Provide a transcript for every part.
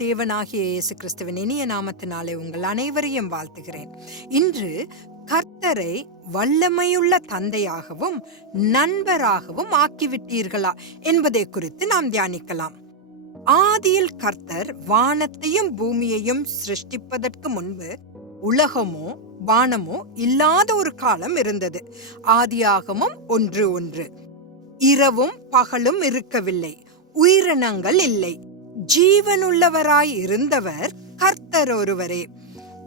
தேவனாகிய இயேசு கிறிஸ்துவின் இனிய நாமத்தினாலே உங்கள் அனைவரையும் வாழ்த்துகிறேன். இன்று கர்த்தரை வல்லமையுள்ள தந்தையாகவும் நண்பராகவும் ஆக்கிவிட்டீர்களா என்பதை குறித்து நாம் தியானிக்கலாம். ஆதியில் கர்த்தர் வானத்தையும் பூமியையும் சிருஷ்டிப்பதற்கு முன்பு உலகமோ வானமோ இல்லாத ஒரு காலம் இருந்தது. ஆதியாகமம் 1:1. இரவும் பகலும் இருக்கவில்லை, உயிரினங்கள் இல்லை, ஜீவனுள்ளவராய் இருந்தவர் கர்த்தர் ஒருவரே.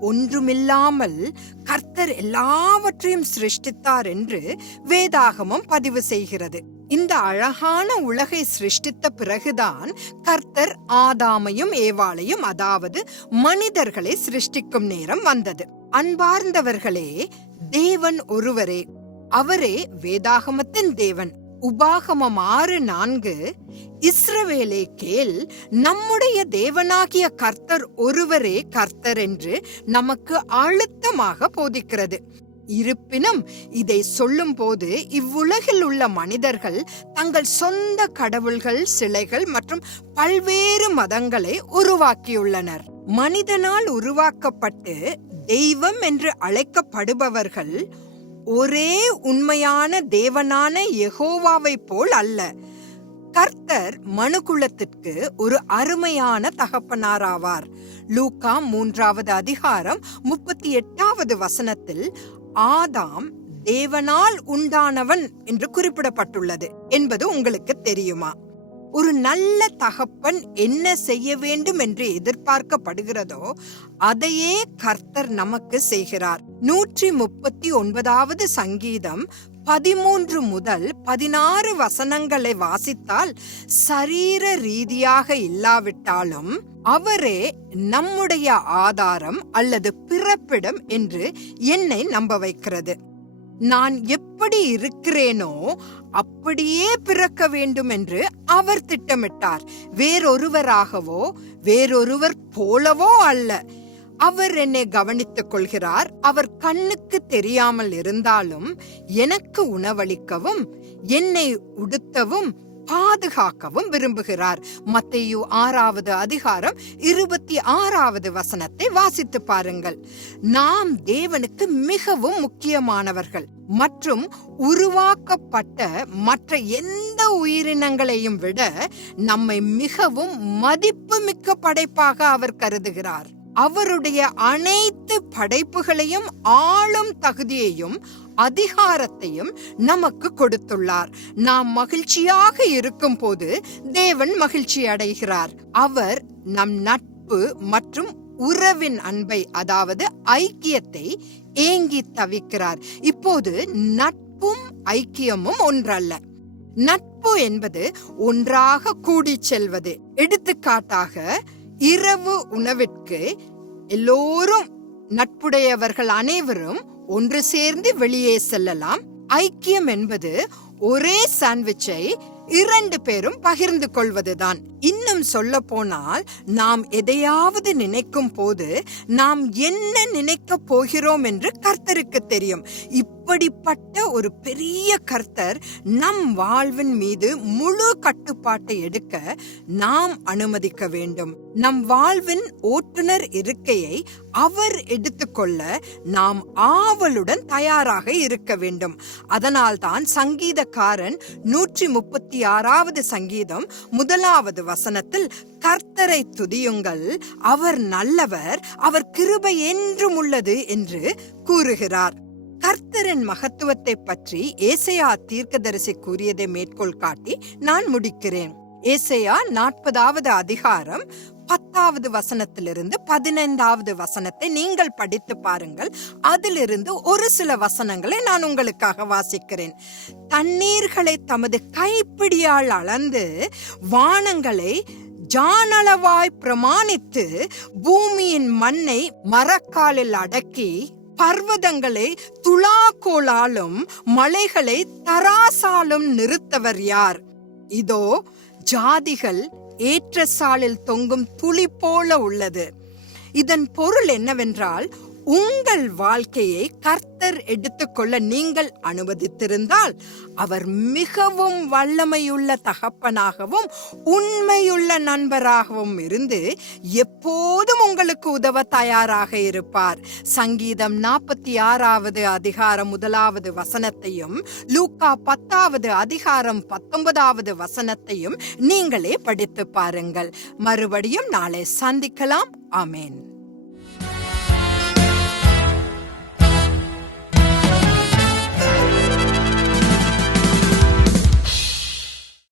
ஒன்றுமில்லாமல் கர்த்தர் எல்லாவற்றையும் சிருஷ்டித்தார் என்று வேதாகமம் பதிவு செய்கிறது. இந்த அழகான உலகை சிருஷ்டித்த பிறகுதான் கர்த்தர் ஆதாமையும் ஏவாளையும், அதாவது மனிதர்களை சிருஷ்டிக்கும் நேரம் வந்தது. அன்பார்ந்தவர்களே, தேவன் ஒருவரே, அவரே வேதாகமத்தின் தேவன். உபாகமம் 6:4 இஸ்ரவேலே கேள், நம்முடைய தேவனாகிய கர்த்தர் ஒருவரே கர்த்தர் என்று நமக்கு அழுத்தமாக போதிக்கிறது. இருப்பினும் இதை சொல்லும் போது இவ்வுலகில் உள்ள மனிதர்கள் தங்கள் சொந்த கடவுள்கள், சிலைகள் மற்றும் பல்வேறு மதங்களை உருவாக்கியுள்ளனர். மனிதனால் உருவாக்கப்பட்டு தெய்வம் என்று அழைக்கப்படுபவர்கள் ஒரே உண்மையான தேவனான யெகோவாவை போல் அல்ல. கர்த்தர் மனுக்குலத்திற்கு ஒரு அருமையான தகப்பனாராவார். லூக்கா 3:38 ஆதாம் தேவனால் உண்டானவன் என்று குறிப்பிடப்பட்டுள்ளது என்பது உங்களுக்கு தெரியுமா? ஒரு நல்ல தகப்பன் என்ன செய்ய வேண்டும் என்று எதிர்பார்க்கப்படுகிறதோ அதையே கர்த்தர் நமக்கு செய்கிறார். 139 சங்கீதம் 13 முதல் 16 வசனங்களை வாசித்தால், சரீர ரீதியாக இல்லாவிட்டாலும் அவரே நம்முடைய ஆதாரம் அல்லது பிறப்பிடம் என்று என்னை நம்ப வைக்கிறது. நான் எப்படி இருக்கிறேனோ அப்படியே பிறக்க வேண்டும் என்று அவர் திட்டமிட்டார். வேறொருவராகவோ வேறொருவர் போலவோ அல்ல. அவர் என்னை கவனித்துக் கொள்கிறார். அவர் கண்ணுக்கு தெரியாமல் இருந்தாலும் எனக்கு உணவளிக்கவும் என்னை உடுத்தவும் பாதுகாக்கவும் விரும்புகிறார். மத்தேயு 6:26 வாசித்து பாருங்கள். நாம் தேவனுக்கு மிகவும் முக்கியமானவர்கள் மற்றும் உருவாக்கப்பட்ட மற்ற எந்த உயிரினங்களையும் விட நம்மை மிகவும் மதிப்புமிக்க படைப்பாக அவர் கருதுகிறார். அவருடைய அனைத்து படைப்புகளையும் ஆளும் தகுதியையும் அதிகாரத்தையும் நமக்கு கொடுத்துள்ளார். நாம் மகிழ்ச்சியாக இருக்கும் போது தேவன் மகிழ்ச்சி அடைகிறார். அவர் நம் நட்பு மற்றும் உறவின் அன்பை, அதாவது ஐக்கியத்தை ஏங்கி தவிக்கிறார். இப்போது நட்பும் ஐக்கியமும் ஒன்றல்ல. நட்பு என்பது ஒன்றாக கூடி செல்வது. எடுத்துக்காட்டாக, இரவு உணவிற்கு எல்லோரும், நட்புடையவர்கள் அனைவரும் ஒன்று சேர்ந்து வெளியே செல்லலாம். ஐக்கியம் என்பது ஒரே சாண்ட்விச்சை 2 பேரும் பகிர்ந்து கொள்வதுதான். இன்னும் சொல்ல போனால், நாம் எதையாவது நினைக்கும் போது நாம் என்ன நினைக்க போகிறோம் என்று கர்த்தருக்கு தெரியும். இப்படிப்பட்ட ஒரு பெரிய கர்த்தர் நம் வாழ்வின் மீது முழு கட்டுப்பாட்டை எடுக்க நாம் அனுமதிக்க வேண்டும். நம் வாழ்வின் ஓட்டுநர் இருக்கையை அவர் எடுத்துக்கொள்ள நாம் ஆவலுடன் தயாராக இருக்க வேண்டும். அதனால்தான் சங்கீதக்காரன் 136 சங்கீதம் 1 கர்த்தரை துதியுங்கள், அவர் நல்லவர், அவர் கிருபை என்றும் உள்ளது என்று கூறுகிறார். கர்த்தரின் மகத்துவத்தை பற்றி ஏசாயா தீர்க்கதரிசி கூறியதை மேற்கோள் காட்டி நான் முடிக்கிறேன். ஏசாயா 40 10 15 நீங்கள் படித்து பாருங்கள். அதிலிருந்து ஒரு சில வசனங்களை நான் உங்களுக்காக வாசிக்கிறேன். தண்ணீர்களை தமது கைப்பிடியால் அளந்து, வானங்களை ஜானளவாய் பிரமாணித்து, பூமியின் மண்ணை மரக்காலில் அடக்கி, பர்வதங்களை துலாக்கோலாலும் மலைகளை தராசாலும் நிறுத்தவர் யார்? இதோ ஜாதிகள் ஏற்ற சாலில் தொங்கும் துளி போல உள்ளது. இதன் பொருள் என்னவென்றால், உங்கள் வாழ்க்கையை கர்த்தர் எடுத்துக்கொள்ள நீங்கள் அனுமதித்திருந்தால் அவர் மிகவும் வல்லமையுள்ள தகப்பனாகவும் உண்மையுள்ள நண்பராகவும் இருந்து எப்போதும் உங்களுக்கு உதவ தயாராக இருப்பார். சங்கீதம் 46வது அதிகாரம் 1வது வசனத்தையும் லூக்கா 10வது அதிகாரம் 19வது வசனத்தையும் நீங்களே படித்து பாருங்கள். மறுபடியும் நாளை சந்திக்கலாம். ஆமென்.